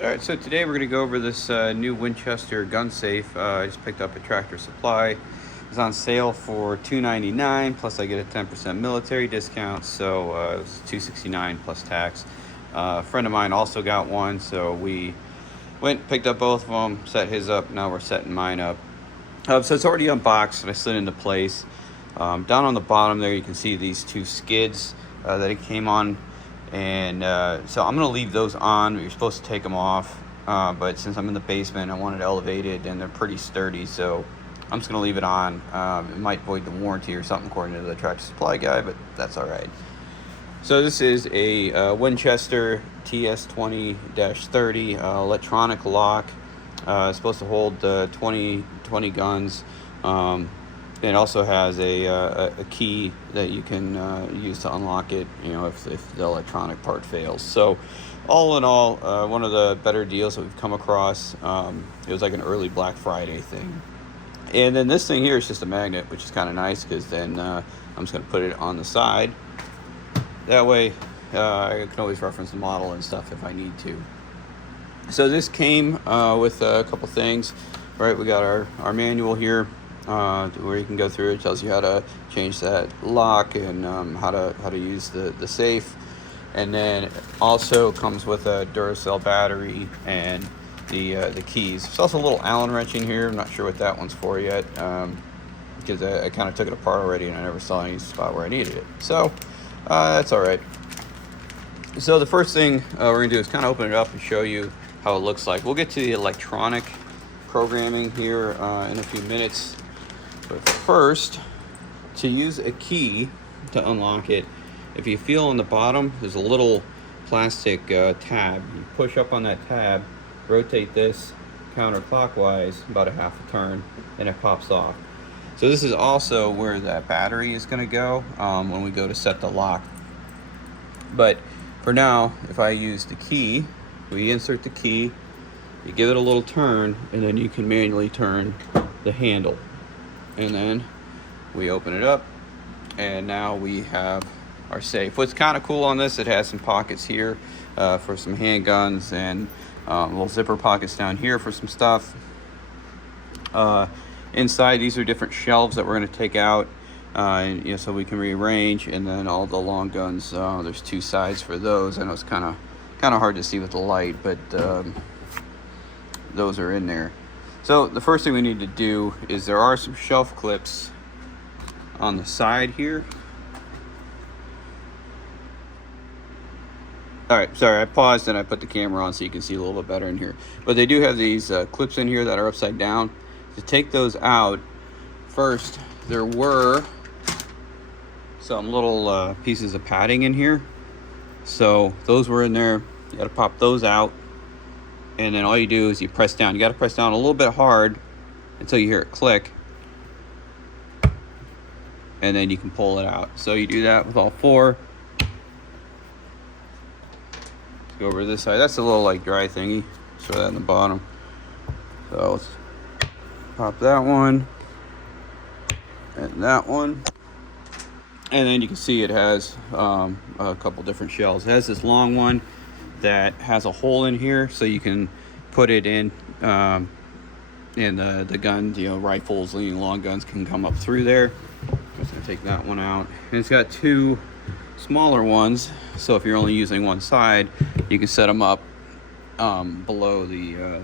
Alright, so today we're going to go over this new Winchester Gun Safe. I just picked up at Tractor Supply. It's on sale for $2.99, plus I get a 10% military discount, so it was $2.69 plus tax. A friend of mine also got one, so we went, picked up both of them, set his up, now we're setting mine up. So it's already unboxed and I slid into place. Down on the bottom there you can see these two skids that it came on. And so I'm gonna leave those on. You're supposed to take them off, but since I'm in the basement, I want it elevated and they're pretty sturdy, so I'm just gonna leave it on. It might void the warranty or something according to the Tractor Supply guy, but that's all right. So this is a Winchester TS20-30 electronic lock. It's supposed to hold 20 guns. It also has a key that you can use to unlock it, you know, if the electronic part fails. So all in all, one of the better deals that we've come across. It was like an early Black Friday thing. And then this thing here is just a magnet, which is kind of nice because then I'm just going to put it on the side. That way I can always reference the model and stuff if I need to. So this came with a couple things, right? We got our manual here. Where you can go through. It tells you how to change that lock and how to use the safe, and then it also comes with a Duracell battery and the keys. There's also a little Allen wrench in here. I'm not sure what that one's for yet, because I kind of took it apart already and I never saw any spot where I needed it. So that's all right. So the first thing we're gonna do is kind of open it up and show you how it looks like. We'll get to the electronic programming here in a few minutes. But first, to use a key to unlock it, if you feel on the bottom, there's a little plastic tab. You push up on that tab, rotate this counterclockwise about a half a turn, and it pops off. So this is also where that battery is going to go when we go to set the lock. But for now, if I use the key, we insert the key, you give it a little turn, and then you can manually turn the handle. And then we open it up, and now we have our safe. What's kind of cool on this, it has some pockets here for some handguns, and little zipper pockets down here for some stuff. Inside, these are different shelves that we're going to take out, and, you know, so we can rearrange. And then all the long guns, there's two sides for those. I know it's kind of hard to see with the light, but those are in there. So the first thing we need to do is there are some shelf clips on the side here. All right, sorry, I paused and I put the camera on so you can see a little bit better in here. But they do have these clips in here that are upside down. To take those out, first there were some little pieces of padding in here. So those were in there. You gotta pop those out. And then all you do is you press down. You got to press down a little bit hard until you hear it click. And then you can pull it out. So you do that with all four. Let's go over to this side. That's a little like dry thingy. Show that on the bottom. So let's pop that one. And that one. And then you can see it has a couple different shells. It has this long one that has a hole in here, so you can put it in, and the gun, you know, rifles, long guns can come up through there. I'm just gonna take that one out. And it's got two smaller ones, so if you're only using one side, you can set them up below the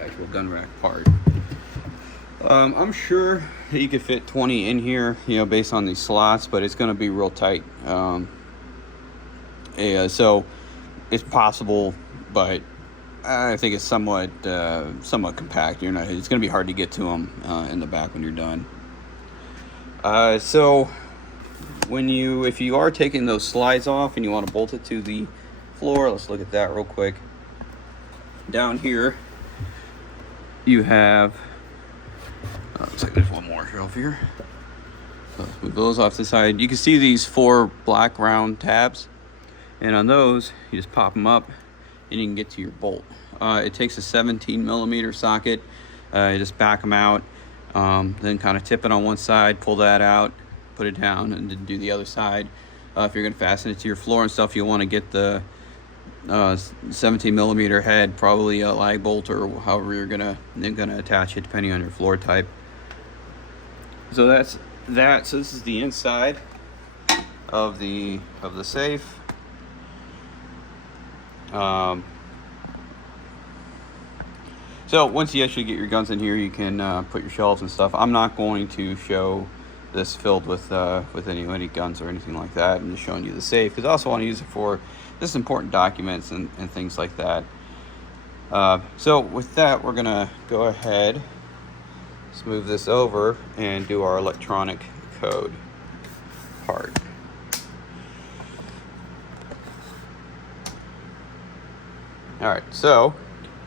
actual gun rack part. I'm sure that you could fit 20 in here, you know, based on these slots, but it's gonna be real tight. So it's possible, but I think it's somewhat compact. It's going to be hard to get to them in the back when you're done. So if you are taking those slides off and you want to bolt it to the floor, let's look at that real quick. Down here, you have. Looks like there's one more shelf here. So let's move those off to the side. You can see these four black round tabs. And on those, you just pop them up and you can get to your bolt. It takes a 17mm socket. You just back them out, then kind of tip it on one side, pull that out, put it down, and then do the other side. If you're going to fasten it to your floor and stuff, you'll want to get the 17 millimeter head, probably a lag bolt or however you're gonna attach it depending on your floor type. So that's that. So this is the inside of the safe. So once you actually get your guns in here, you can put your shelves and stuff. I'm not going to show this filled with any guns or anything like that. I'm just showing you the safe because I also want to use it for just important documents and things like that. So with that, we're gonna go ahead, let's move this over and do our electronic code part. All right, so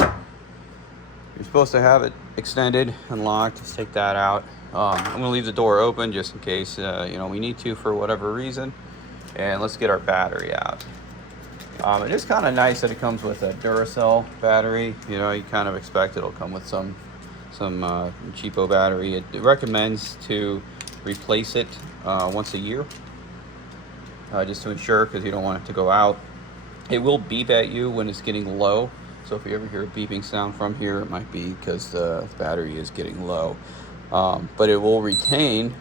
you're supposed to have it extended and locked. Let's take that out. I'm gonna leave the door open just in case we need to for whatever reason. And let's get our battery out. It is kind of nice that it comes with a Duracell battery. You kind of expect it'll come with some cheapo battery. It recommends to replace it once a year, just to ensure, because you don't want it to go out. It will beep at you when it's getting low. So if you ever hear a beeping sound from here, it might be because the battery is getting low. But it will retain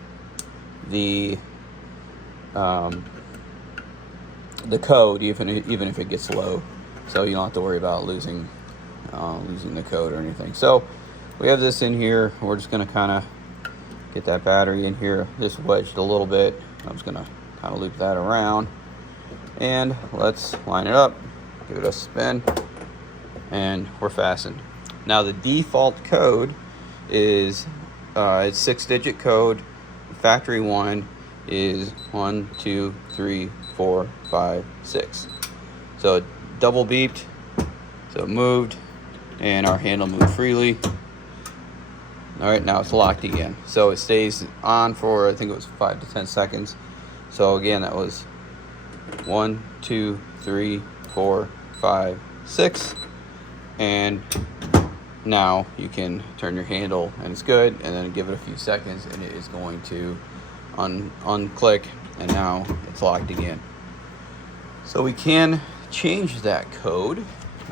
the code even if it gets low. So you don't have to worry about losing the code or anything. So we have this in here. We're just gonna kind of get that battery in here, just wedged a little bit. I'm just gonna kind of loop that around. And let's line it up, give it a spin, and we're fastened. Now the default code is it's 6-digit code. Factory one is 1, 2, 3, 4, 5, 6. So it double beeped, so it moved, and our handle moved freely. All right, now it's locked again. So it stays on for, I think it was 5 to 10 seconds. So again, that was 1, 2, 3, 4, 5, 6, and now you can turn your handle and it's good, and then give it a few seconds and it is going to unclick, and now it's locked again. So we can change that code,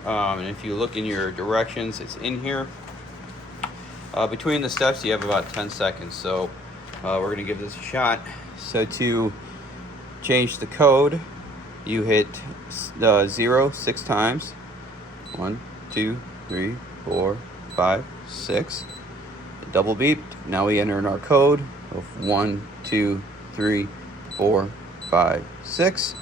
and if you look in your directions, it's in here. Between the steps you have about 10 seconds, so we're gonna give this a shot. So to change the code, you hit 0 6 times. 1, 2, 3, 4, 5, 6. Double beeped. Now we enter in our code of 1, 2, 3, 4, 5, 6.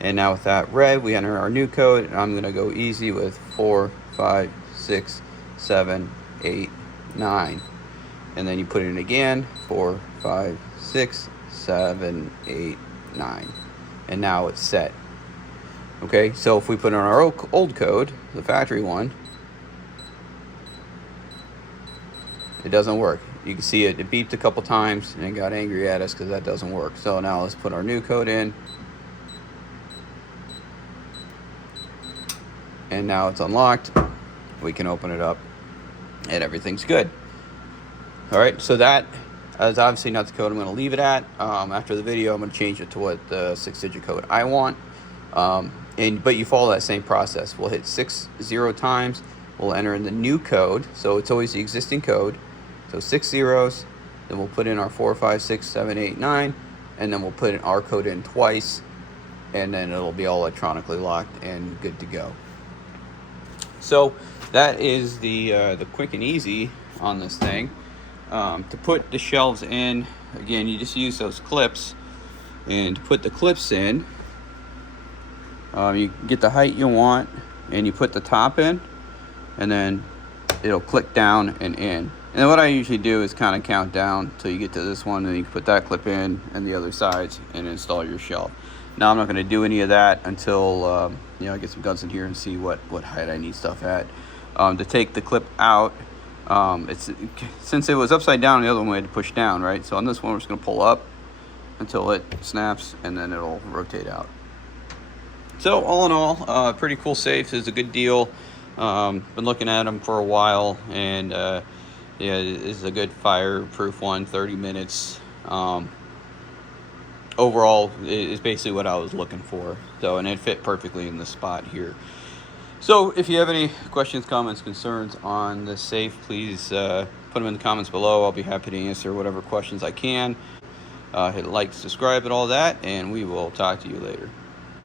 And now with that red, we enter our new code. And I'm gonna go easy with 4, 5, 6, 7, 8, 9. And then you put it in again, 4, 5, 6, 7, 8, 9. And now it's set. Okay, so if we put in our old code, the factory one, it doesn't work. You can see it beeped a couple times and it got angry at us because that doesn't work. So now let's put our new code in. And now it's unlocked. We can open it up and everything's good. All right, so that is obviously not the code I'm gonna leave it at. After the video, I'm gonna change it to what the 6-digit code I want. But you follow that same process. We'll hit 6 0 times. We'll enter in the new code. So it's always the existing code. So 6 zeros. Then we'll put in our 4, 5, 6, 7, 8, 9. And then we'll put in our code in twice. And then it'll be all electronically locked and good to go. So that is the quick and easy on this thing. To put the shelves in, again, you just use those clips. And to put the clips in, you get the height you want, and you put the top in, and then it'll click down and in. And what I usually do is kind of count down till you get to this one, and you can put that clip in and the other sides and install your shelf. Now I'm not going to do any of that until I get some guns in here and see what height I need stuff at. To take the clip out, since it was upside down, the other one we had to push down, right? So on this one we're just going to pull up until it snaps, and then it'll rotate out. So all in all, pretty cool safe. It's a good deal. Been looking at them for a while, and yeah, it's a good fireproof one. 30 minutes. Overall, it's basically what I was looking for. So, and it fit perfectly in the spot here. So if you have any questions, comments, concerns on the safe, please put them in the comments below. I'll be happy to answer whatever questions I can. Hit like, subscribe, and all that, and we will talk to you later.